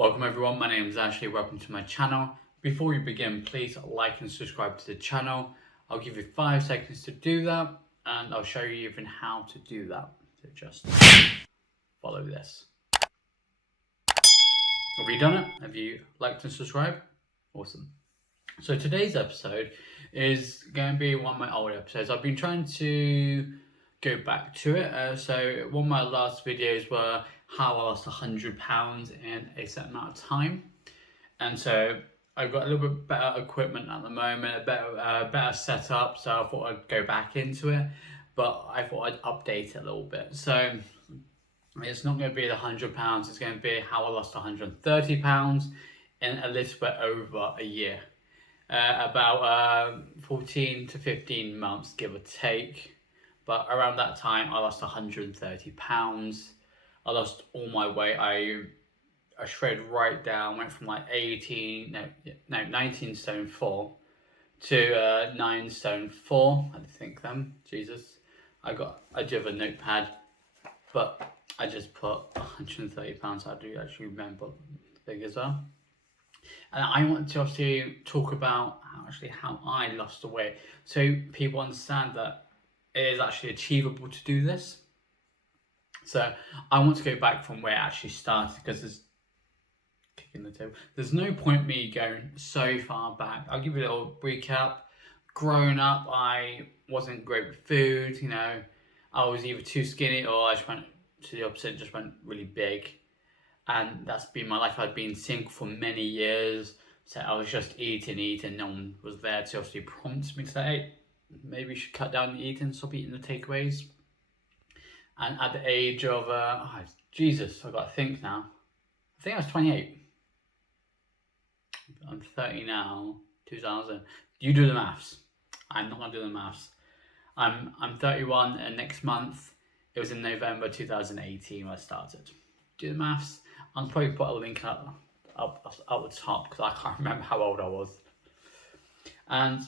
Welcome everyone, my name is Ashley, welcome to my channel. Before we begin, please like and subscribe to the channel. I'll give you 5 seconds to do that and I'll show you even how to do that. So just follow this. Have you done it? Have you liked and subscribed? Awesome. So today's episode is going to be one of my old episodes. I've been trying to go back to it. So one of my last videos were how I lost £100 in a certain amount of time. And so I've got a little bit better equipment at the moment, a better setup. So I thought I'd go back into it, but I thought I'd update it a little bit. So it's not going to be the £100. It's going to be how I lost £130 in a little bit over a year. About 14 to 15 months, give or take. But around that time, I lost £130. I lost all my weight. I shredded right down, went from like 19 stone 4 to 9 stone 4. I think then, Jesus. I do have a notepad, but I just put £130. I do actually remember the figures are. And I want to obviously talk about how I lost the weight, so people understand that it is actually achievable to do this. So I want to go back from where it actually started, because there's kicking the table. There's no point me going so far back. I'll give you a little recap. Growing up, I wasn't great with food. I was either too skinny or I just went to the opposite, just went really big. And that's been my life. I'd been single for many years, so I was just eating. No one was there to obviously prompt me to say, hey, maybe you should cut down the eating, stop eating the takeaways. And at the age of, Jesus, I've got to think now. I think I was 28. I'm 30 now, 2000. You do the maths. I'm not going to do the maths. I'm 31 and next month, it was in November 2018 when I started. Do the maths. I'll probably put a link up the top because I can't remember how old I was. And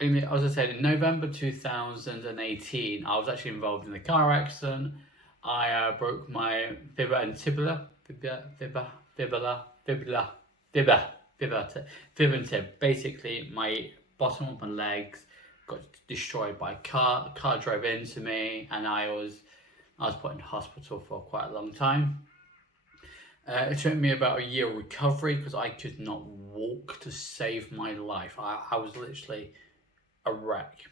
as I said, in November 2018, I was actually involved in a car accident. I broke my fibula and tibia. Fib and tib. Basically, my bottom of my legs got destroyed by a car. The car drove into me, and I was put in hospital for quite a long time. It took me about a year of recovery because I could not walk to save my life. I was literally a wreck.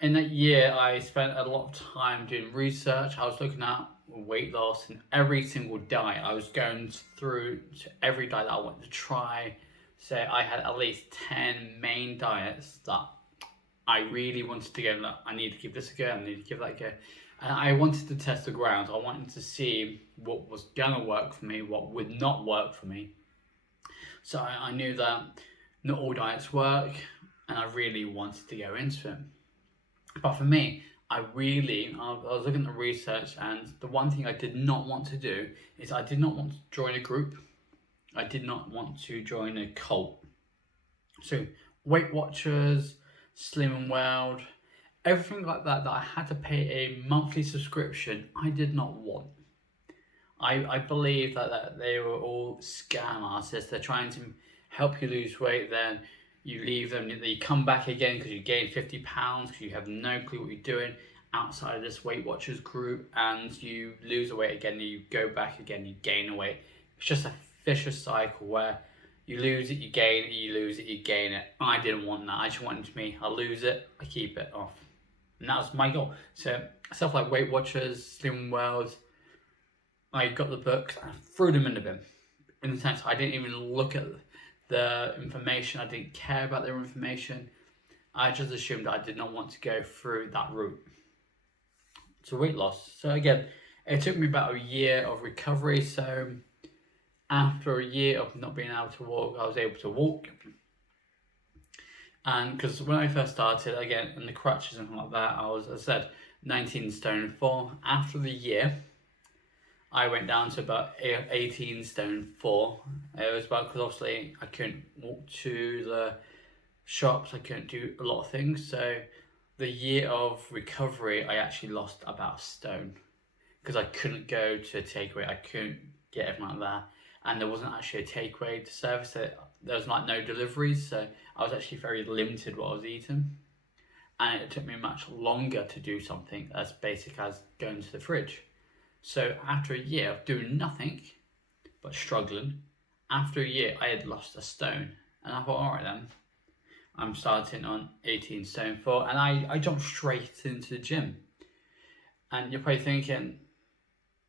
In that year, I spent a lot of time doing research. I was looking at weight loss and every single diet. I was going through to every diet that I wanted to try. So I had at least 10 main diets that I really wanted to go. Look, I need to give this a go. I need to give that a go. And I wanted to test the ground. I wanted to see what was gonna work for me, what would not work for me. So I knew that not all diets work, and I really wanted to go into it. But for me, I was looking at the research, and the one thing I did not want to do is I did not want to join a group. I did not want to join a cult. So Weight Watchers, Slimming World, everything like that I had to pay a monthly subscription, I did not want. I believe that they were all scam artists. They're trying to help you lose weight, then you leave them, you come back again because you gain 50 pounds because you have no clue what you're doing outside of this Weight Watchers group, and you lose the weight again, and you go back again, you gain the weight. It's just a vicious cycle where you lose it, you gain it, you lose it, you gain it. I didn't want that. I just wanted me, I lose it, I keep it off. And that was my goal. So stuff like Weight Watchers, Slimming World, I got the books and I threw them in the bin. In the sense, I didn't even look at the information. I didn't care about their information. I just assumed I did not want to go through that route to weight loss. So again, it took me about a year of recovery. So after a year of not being able to walk, I was able to walk. And because when I first started, again, in the crutches and like that, I was, as I said, 19 stone 4. After the year, I went down to about 18 stone 4. It was about, because obviously I couldn't walk to the shops, I couldn't do a lot of things. So the year of recovery, I actually lost about a stone. because I couldn't go to a takeaway. I couldn't get everyone there, and there wasn't actually a takeaway service. So there was like no deliveries, so I was actually very limited what I was eating, and it took me much longer to do something as basic as going to the fridge. So after a year of doing nothing but struggling, after a year I had lost a stone, and I thought, all right then, I'm starting on 18 stone 4, and I jumped straight into the gym. And you're probably thinking,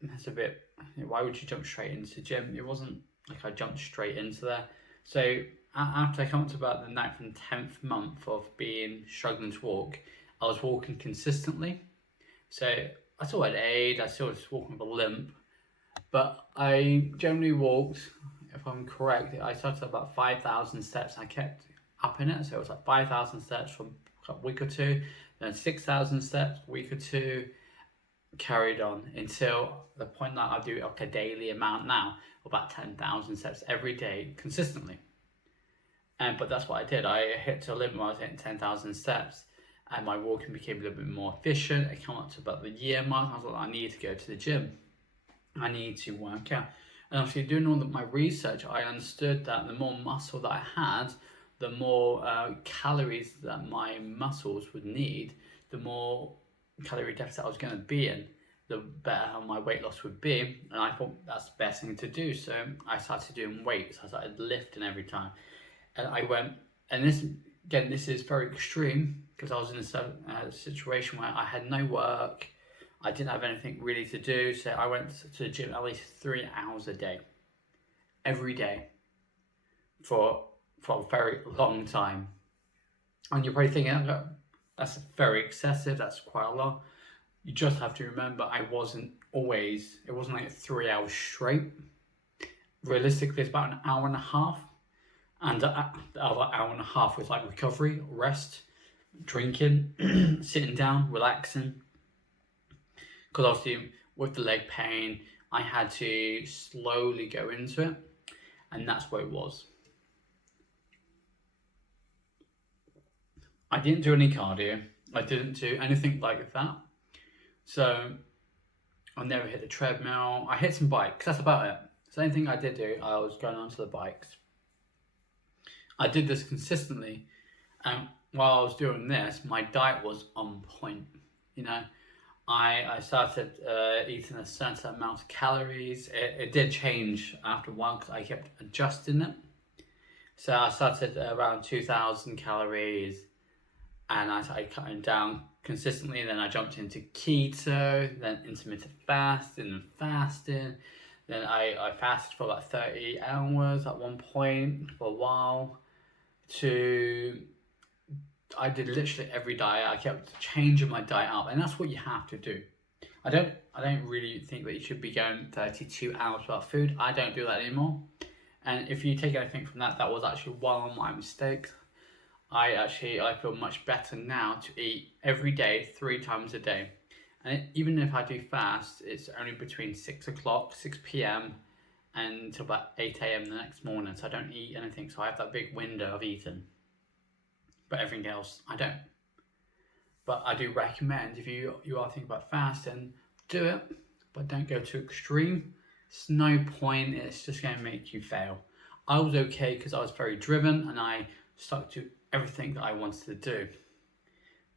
that's a bit, why would you jump straight into the gym? It wasn't like I jumped straight into there. So after I come up to about the 9th and 10th month of being struggling to walk, I was walking consistently. So I still had aid, I still was walking with a limp, but I generally walked, if I'm correct, I started at about 5,000 steps. I kept up in it, so it was like 5,000 steps for a week or two, then 6,000 steps a week or two, carried on until the point that I do like a daily amount now, about 10,000 steps every day consistently. But that's what I did. I hit to a limit where I was hitting 10,000 steps, and my walking became a little bit more efficient. I came up to about the year mark. I was like, I need to go to the gym. I need to work out. And obviously, doing all my research, I understood that the more muscle that I had, the more calories that my muscles would need, the more calorie deficit I was going to be in, the better my weight loss would be. And I thought that's the best thing to do. So I started doing weights. I started lifting every time. And I went, and this is very extreme, because I was in a situation where I had no work. I didn't have anything really to do. So I went to the gym at least 3 hours a day, every day, for a very long time. And you're probably thinking, oh, that's very excessive, that's quite a lot. You just have to remember, it wasn't like 3 hours straight. Realistically, it's about an hour and a half. And the other hour and a half was like recovery, rest, drinking, sitting down, relaxing. Because obviously, with the leg pain, I had to slowly go into it. And that's what it was. I didn't do any cardio. I didn't do anything like that. So I never hit the treadmill. I hit some bikes. That's about it. So anything I did do, I was going onto the bikes. I did this consistently. And while I was doing this, my diet was on point. You know, I started eating a certain amount of calories. It did change after a while because I kept adjusting it. So I started around 2,000 calories. And I started cutting down consistently. Then I jumped into keto, then intermittent fasting and fasting. Then I fasted for about 30 hours at one point for a while. I did literally every diet. I kept changing my diet up, and that's what you have to do. I don't really think that you should be going 32 hours without food. I don't do that anymore. And if you take anything from that, that was actually one of my mistakes. I feel much better now to eat every day, 3 times a day. And even if I do fast, it's only between 6 o'clock, 6 p.m. until about 8 a.m. the next morning. So I don't eat anything. So I have that big window of eating. But everything else, I don't. But I do recommend, if you are thinking about fasting, do it. But don't go too extreme. It's no point. It's just going to make you fail. I was okay because I was very driven and I stuck to everything that I wanted to do.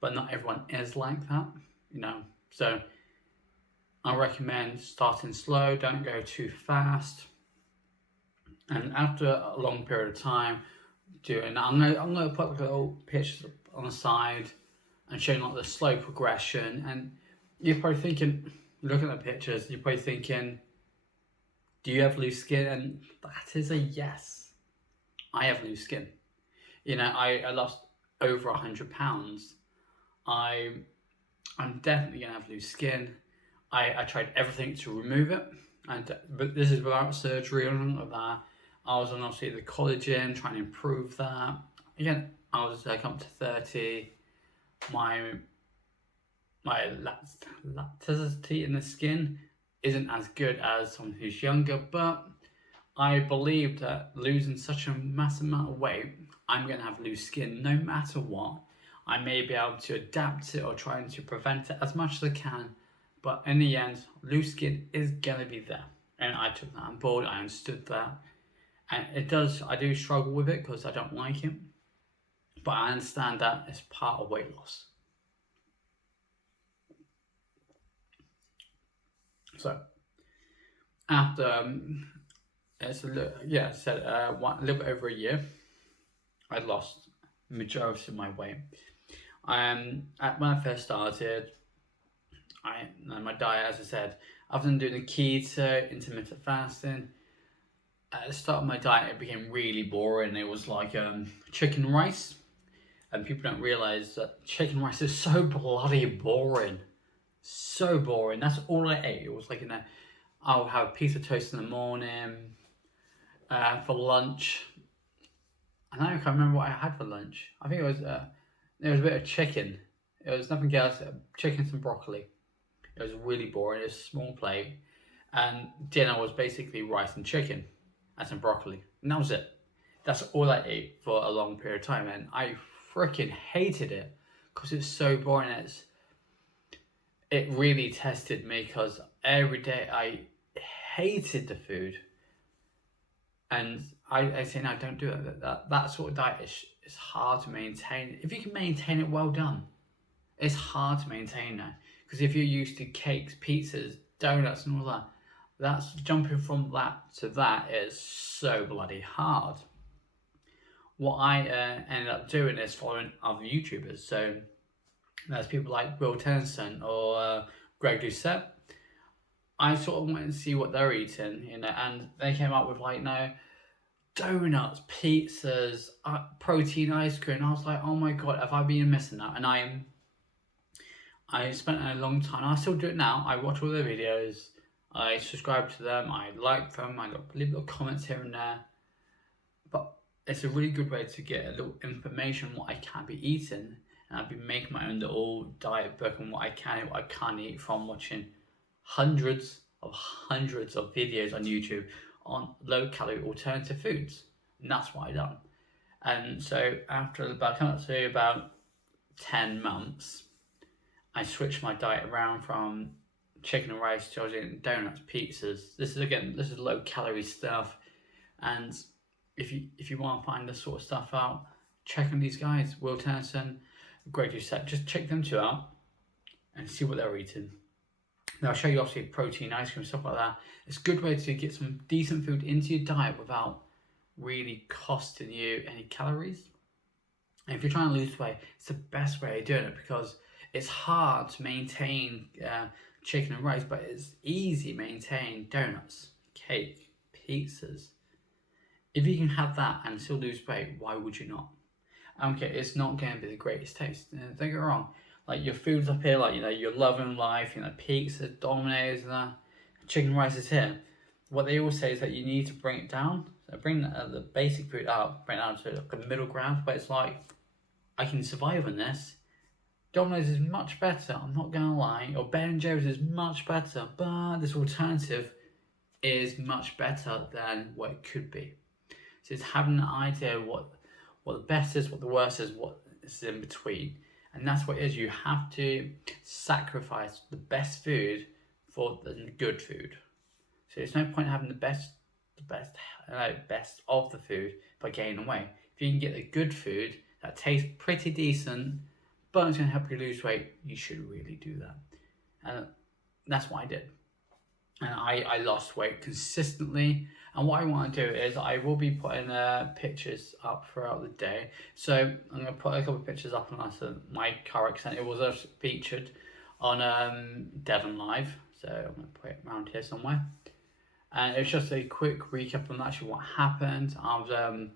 But not everyone is like that, you know. So I recommend starting slow, don't go too fast. And after a long period of time, I'm gonna put like a little picture on the side and showing like the slow progression. And you're probably thinking, looking at the pictures, you're probably thinking, do you have loose skin? And that is a yes. I have loose skin. You know, I lost over 100 pounds. I'm definitely gonna have loose skin. I tried everything to remove it, but this is without surgery or anything like that. I was on obviously the collagen, trying to improve that. Again, I was like up to 30. My elasticity in the skin isn't as good as someone who's younger, but I believe that losing such a massive amount of weight, I'm going to have loose skin no matter what. I may be able to adapt it or trying to prevent it as much as I can, But in the end, loose skin is gonna be there, and I took that on board. I understood that, and I do struggle with it because I don't like it, but I understand that it's part of weight loss. So after it's a little, yeah, I said a little bit over a year, I lost majority of my weight. When I first started, my diet, as I said, other than doing the keto, intermittent fasting, at the start of my diet, it became really boring. It was like chicken rice, and people don't realize that chicken rice is so bloody boring, so boring. That's all I ate. It was like I'll have a piece of toast in the morning. For lunch, and I can't remember what I had for lunch. I think there was a bit of chicken. It was nothing else. Chicken and broccoli. It was really boring. It was a small plate, and dinner was basically rice and chicken and some broccoli, and that was it. That's all I ate for a long period of time, and I freaking hated it because it's so boring. It really tested me because every day I hated the food, and I say no, don't do it. That sort of diet is hard to maintain. If you can maintain it, well done. It's hard to maintain that because if you're used to cakes, pizzas, donuts, and all that, that's jumping from that to that is so bloody hard. What I ended up doing is following other YouTubers. So there's people like Will Tennyson or Greg Doucette. I sort of went and see what they're eating, and they came up with donuts, pizzas, protein ice cream. And I was like, oh my god, have I been missing that? And I spent a long time. I still do it now. I watch all their videos. I subscribe to them. I like them. I leave little comments here and there. But it's a really good way to get a little information on what I can be eating, and I've been making my own little diet book on what I can and what I can't eat from watching hundreds of videos on YouTube on low-calorie alternative foods, and that's what I done. And so after about 10 months, I switched my diet around from chicken and rice to donuts, pizzas. This is low-calorie stuff, and if you want to find this sort of stuff out, check on these guys, Will Tennyson, Greg Doucette. Just check them two out and see what they're eating. Now I'll show you obviously protein, ice cream, stuff like that. It's a good way to get some decent food into your diet without really costing you any calories. And if you're trying to lose weight, it's the best way of doing it because it's hard to maintain chicken and rice, but it's easy to maintain donuts, cake, pizzas. If you can have that and still lose weight, why would you not? Okay, it's not going to be the greatest taste. Don't get me wrong. Like your food's up here, your loving life, pizza, Domino's, and that. Chicken rice is here. What they all say is that you need to bring it down. So bring the basic food out, bring it down to a middle ground, but it's like, I can survive on this. Domino's is much better, I'm not going to lie. Or Ben & Jerry's is much better, but this alternative is much better than what it could be. So it's having an idea what the best is, what the worst is, what is in between. And that's what it is. You have to sacrifice the best food for the good food. So there's no point having the best of the food by gaining weight. If you can get the good food that tastes pretty decent, but it's going to help you lose weight, you should really do that. And that's what I did. And I lost weight consistently. And what I want to do is I will be putting pictures up throughout the day. So I'm going to put a couple of pictures up on my car accent. It was featured on Devon Live. So I'm going to put it around here somewhere. And it's just a quick recap on actually what happened. I was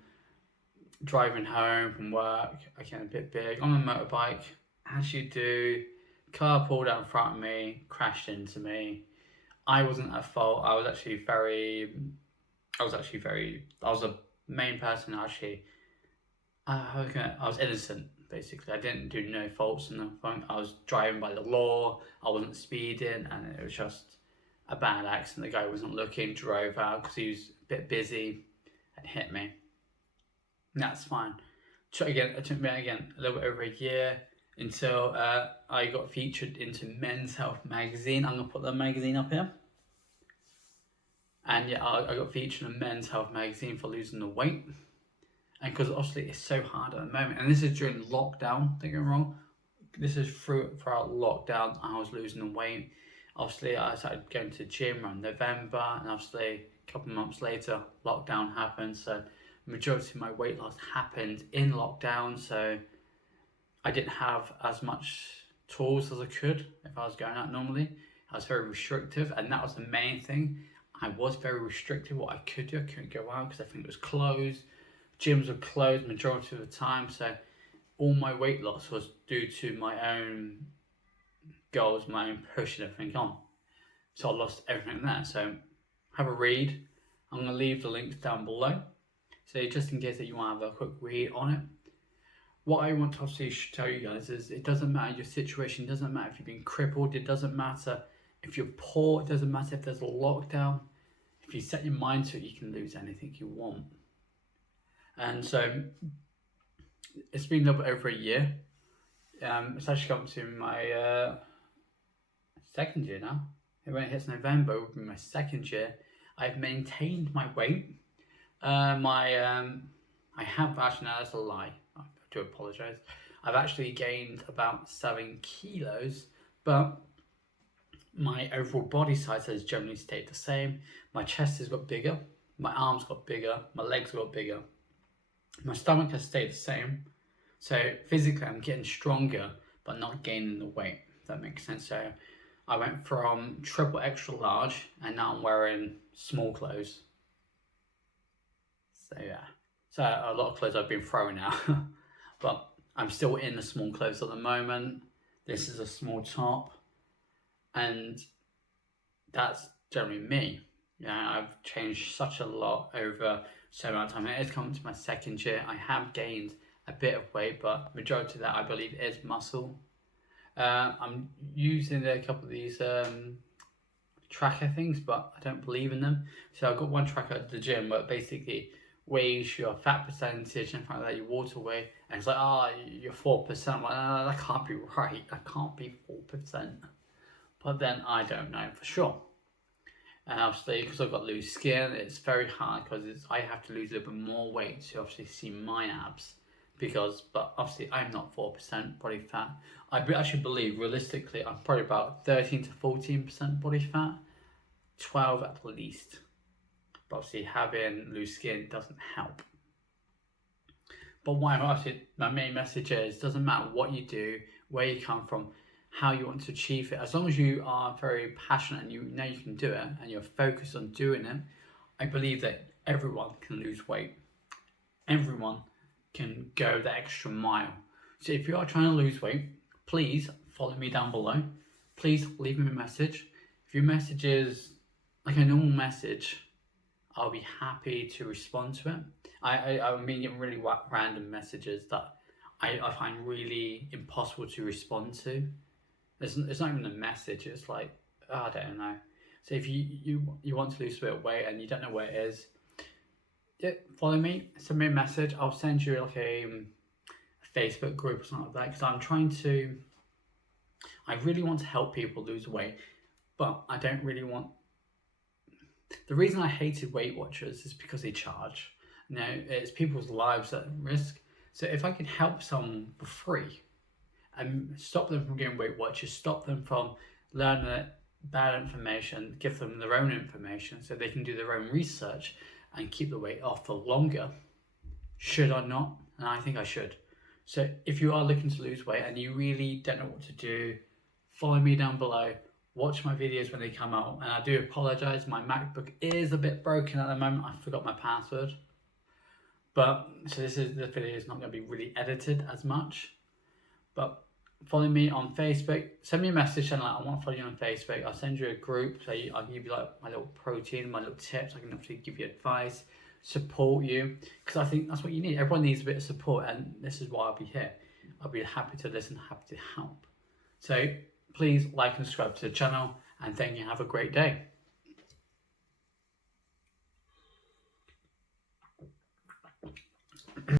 driving home from work. I came a bit big on a motorbike, as you do. Car pulled out in front of me, crashed into me. I wasn't at fault. I was the main person actually. I was innocent basically. I didn't do no faults in the front. I was driving by the law. I wasn't speeding, and it was just a bad accident. The guy wasn't looking, drove out because he was a bit busy, and hit me. And that's fine. It took me a little bit over a year. until I got featured into Men's Health magazine. I'm gonna put the magazine up here. And yeah, I got featured in Men's Health magazine for losing the weight. And because obviously it's so hard at the moment, and this is during lockdown, don't get me wrong, this is throughout lockdown, I was losing the weight. Obviously, I started going to the gym around November, and obviously a couple of months later, lockdown happened. So the majority of my weight loss happened in lockdown, so I didn't have as much tools as I could if I was going out normally. I was very restrictive, and that was the main thing. I was very restrictive what I could do. I couldn't go out because everything was closed. Gyms were closed majority of the time, so all my weight loss was due to my own goals, my own pushing everything on. So I lost everything there. So have a read. I'm going to leave the links down below. So just in case that you want to have a quick read on it. What I want to obviously tell you guys is it doesn't matter your situation, it doesn't matter if you've been crippled, it doesn't matter if you're poor, it doesn't matter if there's a lockdown. If you set your mind to it, you can lose anything you want. And so it's been a little bit over a year. It's actually come to my second year now. When it hits November, it will be my second year. I've maintained my weight. I have actually, no, that's a lie. I do apologise. I've actually gained about 7 kilos, but my overall body size has generally stayed the same. My chest has got bigger, my arms got bigger, my legs got bigger. My stomach has stayed the same. So physically I'm getting stronger, but not gaining the weight, if that makes sense. So I went from triple extra large, and now I'm wearing small clothes. So yeah, so a lot of clothes I've been throwing out, but I'm still in the small clothes at the moment. This is a small top, and that's generally me. Yeah, I've changed such a lot over so amount of time. It is coming to my second year. I have gained a bit of weight, but majority of that I believe is muscle. I'm using a couple of these tracker things, but I don't believe in them. So I've got one tracker at the gym where it basically weighs your fat percentage and like that, your water weight, and it's like, oh, you're 4%. I'm like, oh, that can't be right. I can't be 4%. But then I don't know for sure. And obviously, because I've got loose skin, it's very hard because I have to lose a little bit more weight to obviously see my abs. But obviously I'm not 4% body fat. I actually believe realistically I'm probably about 13 to 14% body fat, 12 at least. But obviously having loose skin doesn't help. But my main message is, doesn't matter what you do, where you come from, how you want to achieve it, as long as you are very passionate and you know you can do it and you're focused on doing it, I believe that everyone can lose weight. Everyone can go the extra mile. So if you are trying to lose weight, please follow me down below. Please leave me a message. If your message is like a normal message, I'll be happy to respond to it. I've been getting really random messages that I find really impossible to respond to. It's not even a message, it's like, oh, I don't know. So if you want to lose a bit of weight and you don't know where it is, yeah, follow me, send me a message. I'll send you like a Facebook group or something like that, because I really want to help people lose weight, but I don't really want. The reason I hated Weight Watchers is because they charge. Now, it's people's lives at risk. So if I can help someone for free and stop them from getting Weight Watchers, stop them from learning bad information, give them their own information so they can do their own research and keep the weight off for longer, should I not? And I think I should. So if you are looking to lose weight and you really don't know what to do, follow me down below. Watch my videos when they come out. And I do apologise, my MacBook is a bit broken at the moment. I forgot my password. But, so the video is not going to be really edited as much. But follow me on Facebook. Send me a message saying like, I want to follow you on Facebook. I'll send you a group. So I'll give you like my little protein, my little tips. I can obviously give you advice, support you. Because I think that's what you need. Everyone needs a bit of support. And this is why I'll be here. I'll be happy to listen, happy to help. So please like and subscribe to the channel. And thank you. Have a great day.